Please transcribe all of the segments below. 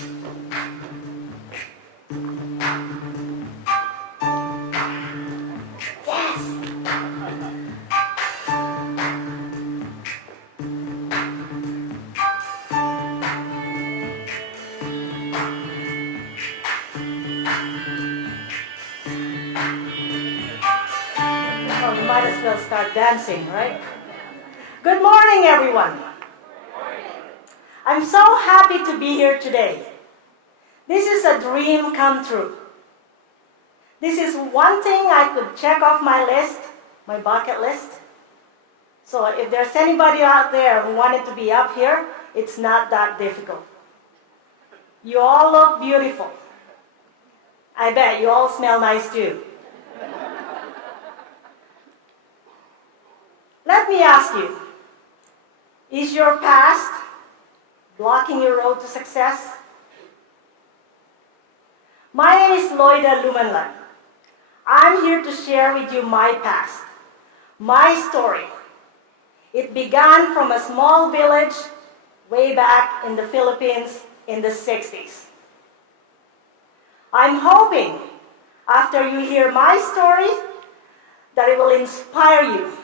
Well, we might as well start dancing, right? Good morning, everyone. I'm so happy to be here today. This is a dream come true. This is one thing I could check off my list, my bucket list. So if there's anybody out there who wanted to be up here, it's not that difficult. You all look beautiful. I bet you all smell nice too. Let me ask you, is your past blocking your road to success? My name is Loida Lumanlan. I'm here to share with you my past, my story. It began from a small village way back in the Philippines in the 60s. I'm hoping after you hear my story that it will inspire you,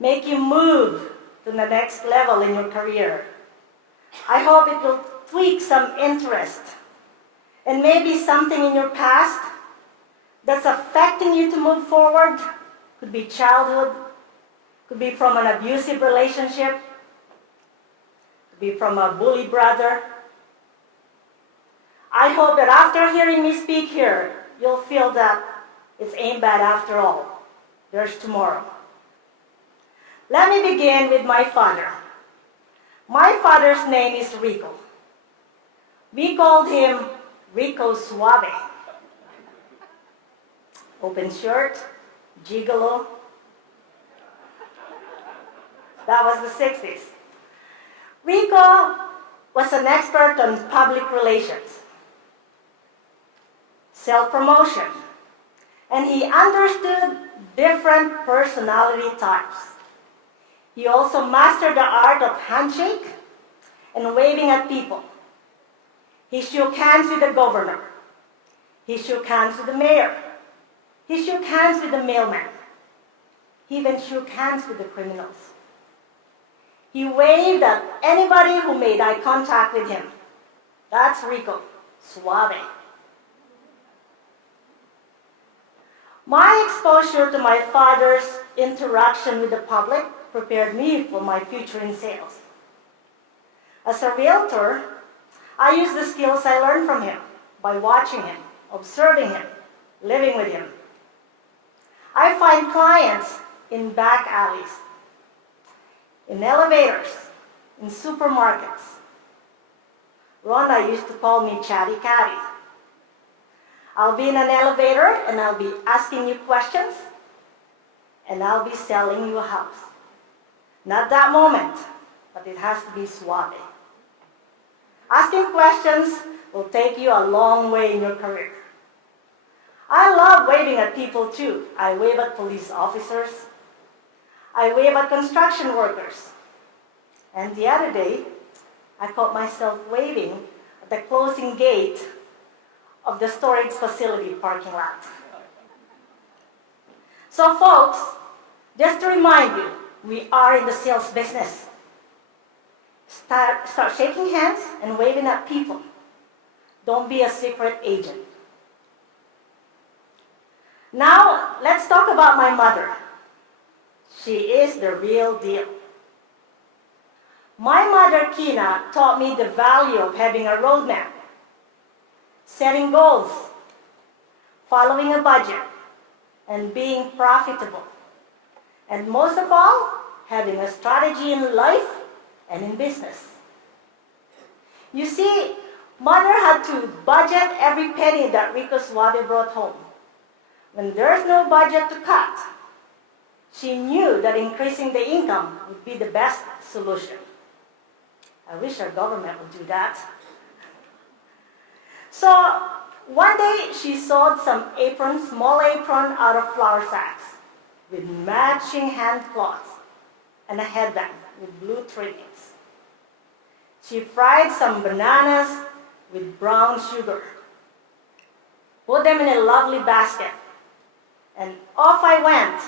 make you move to the next level in your career. I hope it will tweak some interest and maybe something in your past that's affecting you to move forward. Could be childhood, could be from an abusive relationship, could be from a bully brother. I hope that after hearing me speak here, you'll feel that it's ain't bad after all. There's tomorrow. Let me begin with my father. My father's name is Rico. We called him Rico Suave. Open shirt, gigolo. That was the 60s. Rico was an expert on public relations, self-promotion, and he understood different personality types. He also mastered the art of handshake and waving at people. He shook hands with the governor. He shook hands with the mayor. He shook hands with the mailman. He even shook hands with the criminals. He waved at anybody who made eye contact with him. That's Rico, suave. My exposure to my father's interaction with the public prepared me for my future in sales. As a realtor, I use the skills I learned from him by watching him, observing him, living with him. I find clients in back alleys, in elevators, in supermarkets. Rhonda used to call me Chatty Catty. I'll be in an elevator and I'll be asking you questions and I'll be selling you a house. Not that moment, but it has to be suave. Asking questions will take you a long way in your career. I love waving at people too. I wave at police officers. I wave at construction workers. And the other day, I caught myself waving at the closing gate of the storage facility parking lot. So folks, just to remind you, we are in the sales business. Start shaking hands and waving at people. Don't be a secret agent. Now, let's talk about my mother. She is the real deal. My mother, Kina, taught me the value of having a roadmap, setting goals, following a budget, and being profitable. And most of all, having a strategy in life and in business. You see, Mother had to budget every penny that Rico Suave brought home. When there's no budget to cut, she knew that increasing the income would be the best solution. I wish our government would do that. So one day she sewed some aprons, small apron out of flour sacks with matching hand cloths and a headband with blue trimmings. She fried some bananas with brown sugar, put them in a lovely basket, and off I went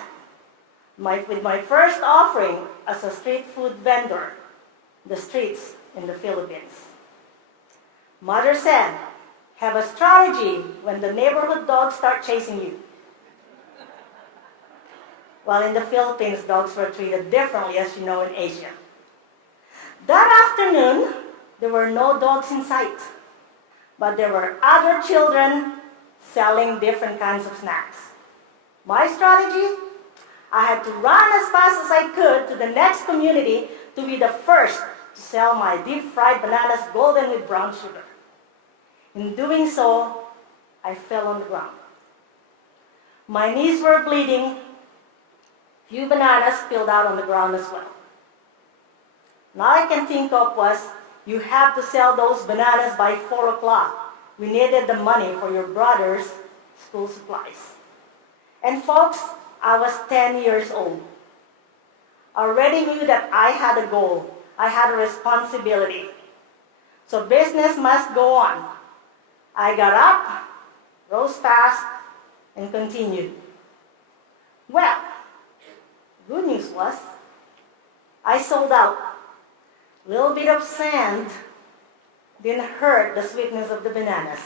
with my first offering as a street food vendor, the streets in the Philippines. Mother said, have a strategy when the neighborhood dogs start chasing you. While in the Philippines, dogs were treated differently, as you know, in Asia. That afternoon, there were no dogs in sight, but there were other children selling different kinds of snacks. My strategy? I had to run as fast as I could to the next community to be the first to sell my deep-fried bananas golden with brown sugar. In doing so, I fell on the ground. My knees were bleeding. Few bananas spilled out on the ground as well. All I can think of was, you have to sell those bananas by 4 o'clock. We needed the money for your brother's school supplies. And folks, I was 10 years old. I already knew that I had a goal. I had a responsibility. So business must go on. I got up, rose fast, and continued. Well, good news was, I sold out. A little bit of sand didn't hurt the sweetness of the bananas.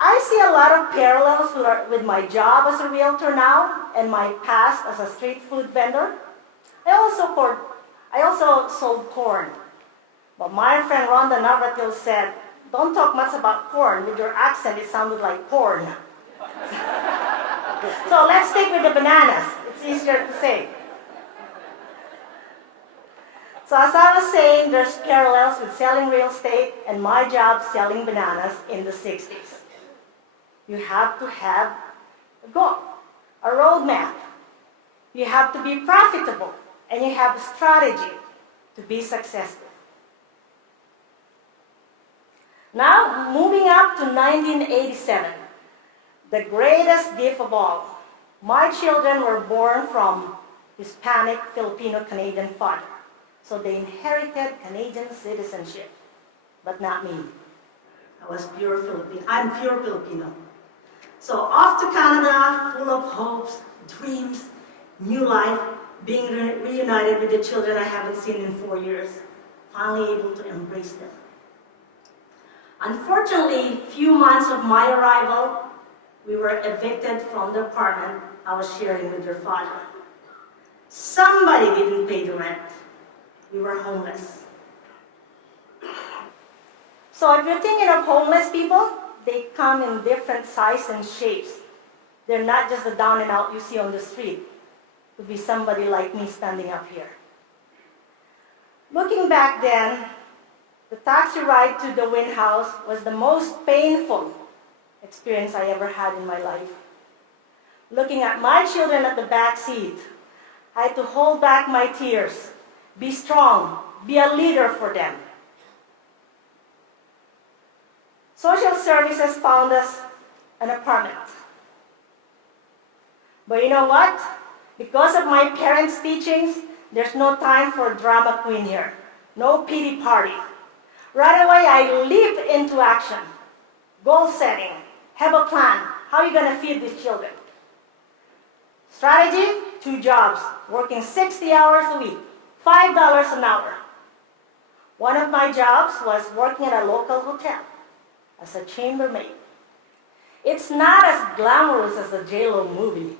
I see a lot of parallels with my job as a realtor now and my past as a street food vendor. I also sold corn. But my friend Rhonda Navratil said, don't talk much about corn. With your accent, it sounded like porn. So let's stick with the bananas. It's easier to say. So as I was saying, there's parallels with selling real estate and my job selling bananas in the 60s. You have to have a goal, a roadmap. You have to be profitable, and you have a strategy to be successful. Now, moving up to 1987, the greatest gift of all. My children were born from Hispanic, Filipino-Canadian father. So they inherited Canadian citizenship, but not me. I was pure Filipino. I'm pure Filipino. So off to Canada, full of hopes, dreams, new life, being reunited with the children I haven't seen in 4 years, finally able to embrace them. Unfortunately, few months of my arrival, we were evicted from the apartment I was sharing with your father. Somebody didn't pay the rent. We were homeless. So if you're thinking of homeless people, they come in different sizes and shapes. They're not just the down and out you see on the street. It would be somebody like me standing up here. Looking back then, the taxi ride to the Wynn House was the most painful experience I ever had in my life. Looking at my children at the back seat, I had to hold back my tears. Be strong. Be a leader for them. Social services found us an apartment. But you know what? Because of my parents' teachings, there's no time for a drama queen here. No pity party. Right away, I leaped into action. Goal setting. Have a plan. How are you going to feed these children? Strategy, 2 jobs. Working 60 hours a week. $5 an hour. One of my jobs was working at a local hotel as a chambermaid. It's not as glamorous as the J-Lo movie.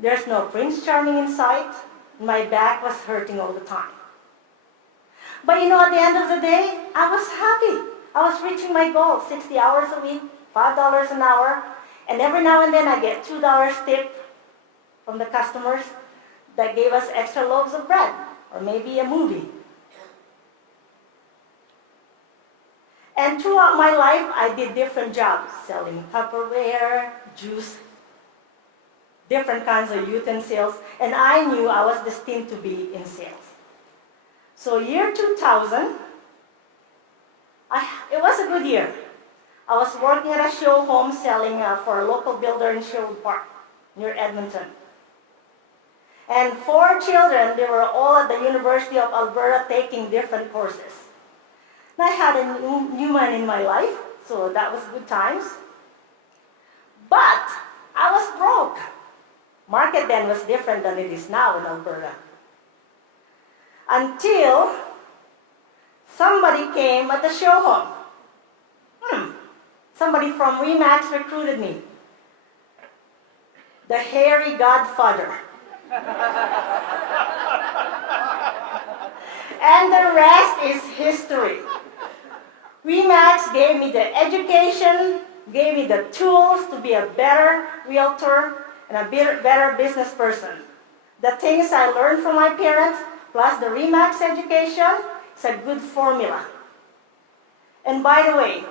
There's no Prince Charming in sight. My back was hurting all the time. But you know, at the end of the day, I was happy. I was reaching my goal, 60 hours a week, $5 an hour, and every now and then I get $2 tip from the customers that gave us extra loaves of bread, or maybe a movie. And throughout my life, I did different jobs, selling Tupperware, juice, different kinds of utensils, and I knew I was destined to be in sales. So year 2000, it was a good year. I was working at a show home selling for a local builder in Sherwood Park, near Edmonton. And 4 children, they were all at the University of Alberta taking different courses. And I had a new man in my life, so that was good times. But I was broke. Market then was different than it is now in Alberta. Until somebody came at the show home. Somebody from REMAX recruited me. The hairy godfather. And the rest is history. REMAX gave me the education, gave me the tools to be a better realtor and a better business person. The things I learned from my parents, plus the REMAX education, is a good formula. And by the way,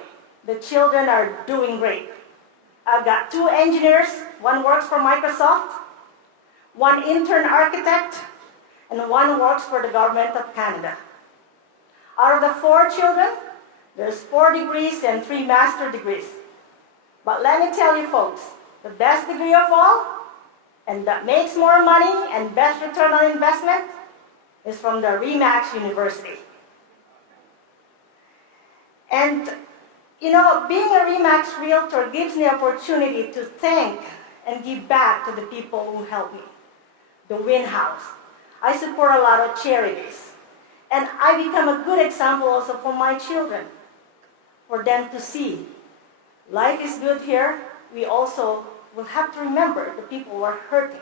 the children are doing great. I've got 2 engineers, one works for Microsoft, one intern architect, and one works for the government of Canada. Out of the 4 children, there's 4 degrees and 3 master degrees. But let me tell you folks, the best degree of all, and that makes more money and best return on investment, is from the REMAX University. And being a REMAX realtor gives me the opportunity to thank and give back to the people who helped me. The Win House. I support a lot of charities. And I become a good example also for my children, for them to see. Life is good here. We also will have to remember the people who are hurting.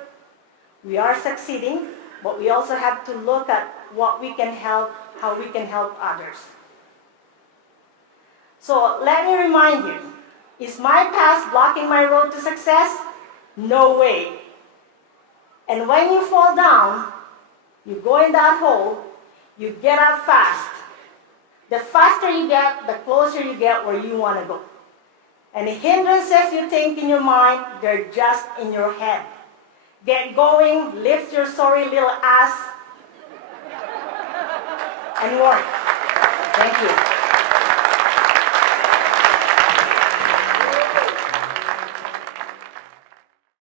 We are succeeding, but we also have to look at what we can help, how we can help others. So let me remind you, is my past blocking my road to success? No way. And when you fall down, you go in that hole, you get up fast. The faster you get, the closer you get where you want to go. And the hindrances you think in your mind, they're just in your head. Get going, lift your sorry little ass, and work. Thank you.